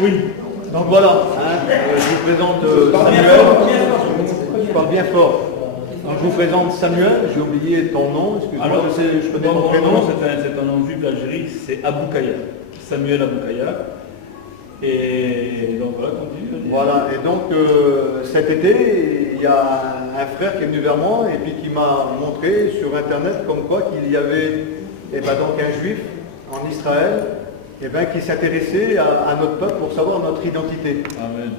Oui. Donc voilà, je vous présente Samuel. Je parle bien fort. Donc, je vous présente Samuel, j'ai oublié ton nom, excuse-moi, Alors, je connais ton mon prénom. nom, c'est un nom juif d'Algérie, c'est Aboukaya. Samuel Aboukaya. Et donc voilà, continue. Voilà, et donc cet été, il y a un frère qui est venu vers moi et puis qui m'a montré sur internet comme quoi qu'il y avait donc un juif en Israël qui s'intéressait à notre peuple pour savoir notre identité. Amen.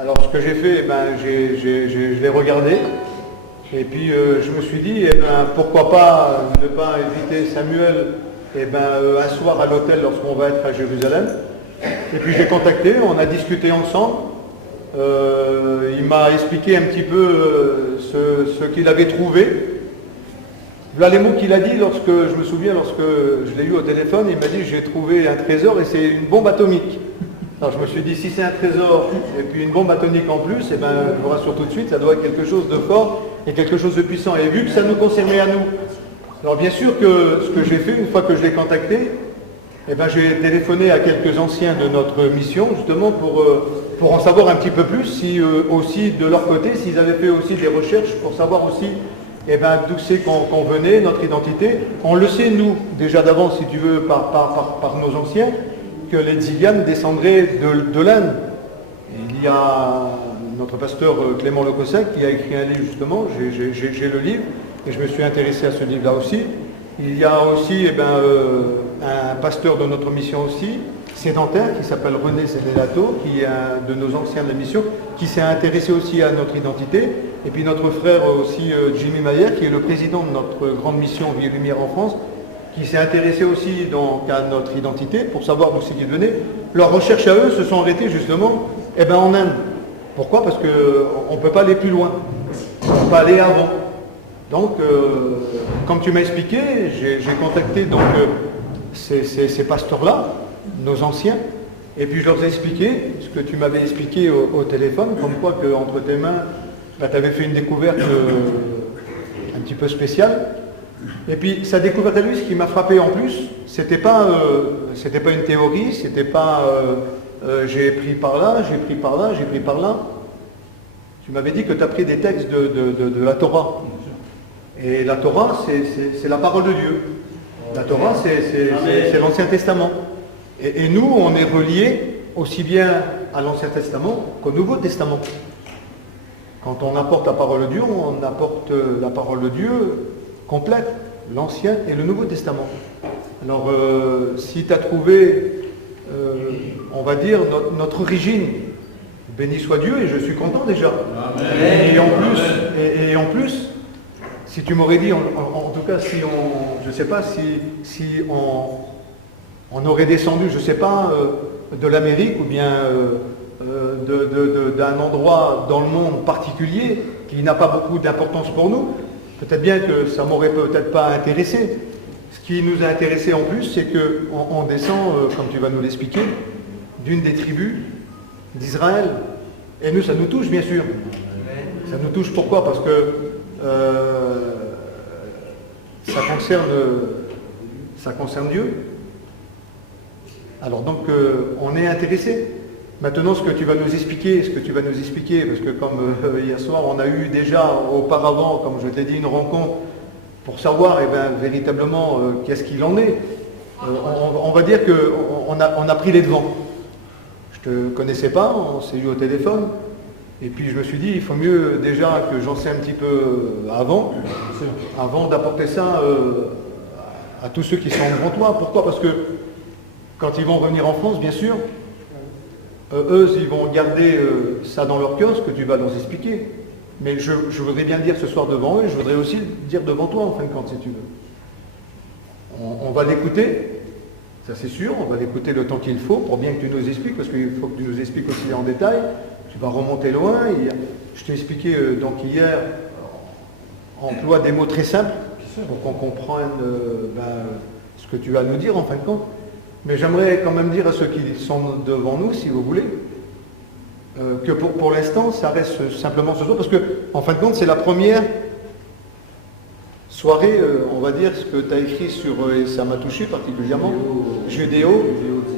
Alors ce que j'ai fait, je l'ai regardé et puis je me suis dit, pourquoi pas ne pas inviter Samuel un soir à l'hôtel lorsqu'on va être à Jérusalem. Et puis j'ai contacté, on a discuté ensemble. Il m'a expliqué un petit peu ce qu'il avait trouvé. Voilà les mots qu'il a dit lorsque je l'ai eu au téléphone, il m'a dit j'ai trouvé un trésor et c'est une bombe atomique. Alors je me suis dit si c'est un trésor et puis une bombe atomique en plus, je vous rassure tout de suite, ça doit être quelque chose de fort et quelque chose de puissant. Et vu que ça nous concernait à nous, alors bien sûr que ce que j'ai fait une fois que je l'ai contacté, j'ai téléphoné à quelques anciens de notre mission justement pour en savoir un petit peu plus, si aussi de leur côté, s'ils avaient fait aussi des recherches pour savoir aussi d'où c'est qu'on venait, notre identité. On le sait nous, déjà d'avance si tu veux, par nos anciens, que les Tziganes descendraient de l'Inde. Il y a notre pasteur Clément Lecossac qui a écrit un livre justement, j'ai le livre, et je me suis intéressé à ce livre-là aussi. Il y a aussi un pasteur de notre mission aussi, sédentaire, qui s'appelle René Sénélato, qui est un de nos anciens de la mission, qui s'est intéressé aussi à notre identité. Et puis notre frère aussi, Jimmy Mayer, qui est le président de notre grande mission Vie et Lumière en France, qui s'est intéressé aussi à notre identité, pour savoir d'où c'est qu'ils venaient. Leurs recherches à eux se sont arrêtées justement en Inde. Pourquoi? Parce qu'on ne peut pas aller plus loin. On ne peut pas aller avant. Donc, comme tu m'as expliqué, j'ai contacté ces pasteurs-là, nos anciens, et puis je leur ai expliqué ce que tu m'avais expliqué au téléphone, comme quoi qu'entre tes mains, tu avais fait une découverte un petit peu spéciale. Et puis sa découverte à lui, ce qui m'a frappé en plus, c'était pas une théorie, c'était pas j'ai pris par là, j'ai pris par là, j'ai pris par là. Tu m'avais dit que tu as pris des textes de la Torah. Et la Torah, c'est la parole de Dieu. La Torah, c'est l'Ancien Testament. Et nous, on est reliés aussi bien à l'Ancien Testament qu'au Nouveau Testament. Quand on apporte la parole de Dieu, on apporte la parole de Dieu complète, l'Ancien et le Nouveau Testament. Alors, si tu as trouvé, on va dire, notre origine, béni soit Dieu, et je suis content déjà. Amen. Et en plus, si tu m'aurais dit, en tout cas, je ne sais pas si on aurait descendu, je ne sais pas, de l'Amérique ou bien d'un endroit dans le monde particulier qui n'a pas beaucoup d'importance pour nous, peut-être bien que ça ne m'aurait peut-être pas intéressé. Ce qui nous a intéressé en plus, c'est qu'on descend, comme tu vas nous l'expliquer, d'une des tribus d'Israël. Et nous, ça nous touche, bien sûr. Ça nous touche pourquoi? Parce que ça concerne Dieu. Alors donc on est intéressé. Maintenant ce que tu vas nous expliquer, parce que comme hier soir on a eu déjà auparavant, comme je t'ai dit, une rencontre pour savoir véritablement qu'est-ce qu'il en est. On va dire qu'on a pris les devants. Je ne te connaissais pas, on s'est eu au téléphone. Et puis je me suis dit, il faut mieux déjà que j'en sais un petit peu avant d'apporter ça à tous ceux qui sont devant toi. Pourquoi? Parce que quand ils vont revenir en France, bien sûr, eux, ils vont garder ça dans leur cœur, ce que tu vas leur expliquer. Mais je voudrais bien le dire ce soir devant eux, je voudrais aussi le dire devant toi, en fin de compte, si tu veux. On va l'écouter, ça c'est sûr, on va l'écouter le temps qu'il faut, pour bien que tu nous expliques, parce qu'il faut que tu nous expliques aussi en détail. Tu vas remonter loin. Je t'ai expliqué donc hier, emploie des mots très simples pour qu'on comprenne ce que tu vas nous dire en fin de compte. Mais j'aimerais quand même dire à ceux qui sont devant nous, si vous voulez, que pour l'instant, ça reste simplement ce soir, parce que en fin de compte, c'est la première soirée, on va dire, ce que tu as écrit sur, et ça m'a touché particulièrement, Judéo,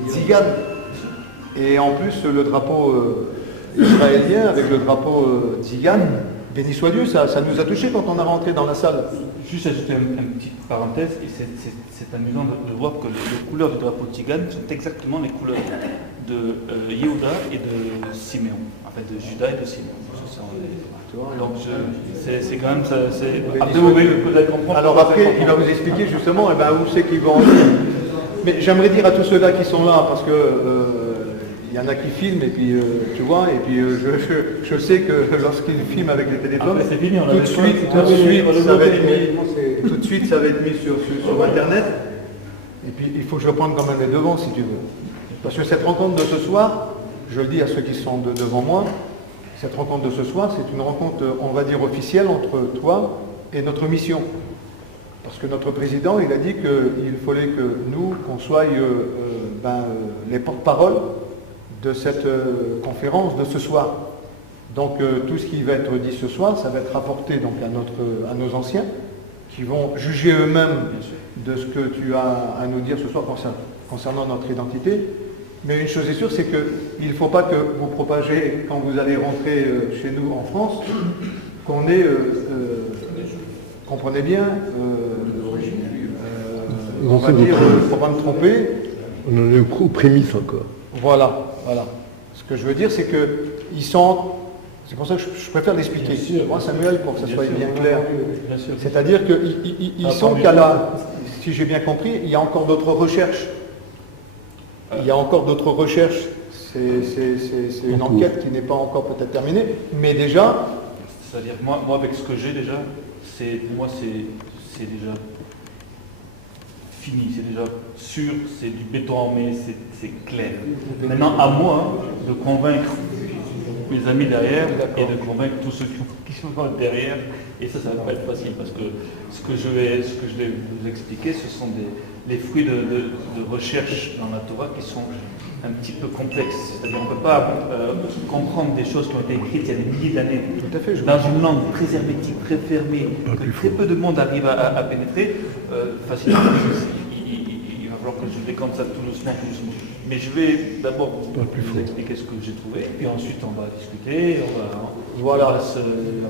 Tzigane. Et en plus, le drapeau israélien avec le drapeau tzigane, béni soit Dieu, ça nous a touchés quand on est rentré dans la salle. Juste ajouter une petite parenthèse, et c'est amusant de voir que les couleurs du drapeau tzigane sont exactement les couleurs de Yehuda et de Siméon, en fait de Judas et de Siméon. Donc c'est quand même ça. Après vous allez comprendre. Alors après, il va vous expliquer justement où c'est qu'ils vont en venir. Mais j'aimerais dire à tous ceux-là qui sont là, parce que il y en a qui filment et puis tu vois, et puis je sais que lorsqu'ils filment avec les téléphones, c'est fini, tout de suite ça va être mis sur Internet. Et puis il faut que je prenne quand même les devants si tu veux. Parce que cette rencontre de ce soir, je le dis à ceux qui sont devant moi, cette rencontre de ce soir, c'est une rencontre, on va dire, officielle entre toi et notre mission. Parce que notre président, il a dit qu'il fallait que nous, qu'on soit les porte-parole de cette conférence de ce soir. Donc tout ce qui va être dit ce soir, ça va être rapporté donc, à nos anciens, qui vont juger eux-mêmes de ce que tu as à nous dire ce soir concernant notre identité. Mais une chose est sûre, c'est qu'il ne faut pas que vous propagiez, quand vous allez rentrer chez nous en France, qu'on ait, comprenez bien, on va dire, il ne faut pas me tromper. On en est aux prémices encore. Voilà. Ce que je veux dire, c'est qu'ils sont... C'est pour ça que je préfère l'expliquer. Moi, Samuel, pour que ça soit bien clair. C'est-à-dire qu'ils sont qu'à la... Si j'ai bien compris, il y a encore d'autres recherches. Il y a encore d'autres recherches. C'est une enquête qui n'est pas encore peut-être terminée. Mais déjà... C'est-à-dire, moi avec ce que j'ai déjà, pour moi, c'est déjà fini, c'est déjà sûr, c'est du béton armé, c'est clair. Maintenant, à moi de convaincre mes amis derrière et de convaincre tous ceux qui sont derrière. Et ça va pas être facile parce que ce que je vais vous expliquer, ce sont les fruits de recherche dans la Torah qui sont un petit peu complexes. C'est-à-dire qu'on ne peut pas comprendre des choses qui ont été écrites il y a des milliers d'années dans une langue très hermétique, très fermée, que très peu de monde arrive à pénétrer facilement. Il va falloir que je décante ça tout doucement. Mais je vais d'abord vous expliquer ce que j'ai trouvé, puis ensuite on va discuter, on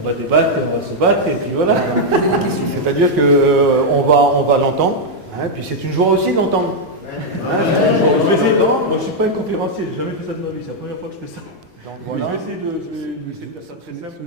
va débattre, on va se battre, et puis voilà. C'est-à-dire qu'on va l'entendre, puis c'est une joie aussi de l'entendre. Moi je ne suis pas un conférencier, j'ai jamais fait ça de ma vie, c'est la première fois que je fais ça. Donc, voilà. Mais je vais essayer de faire ça très simple.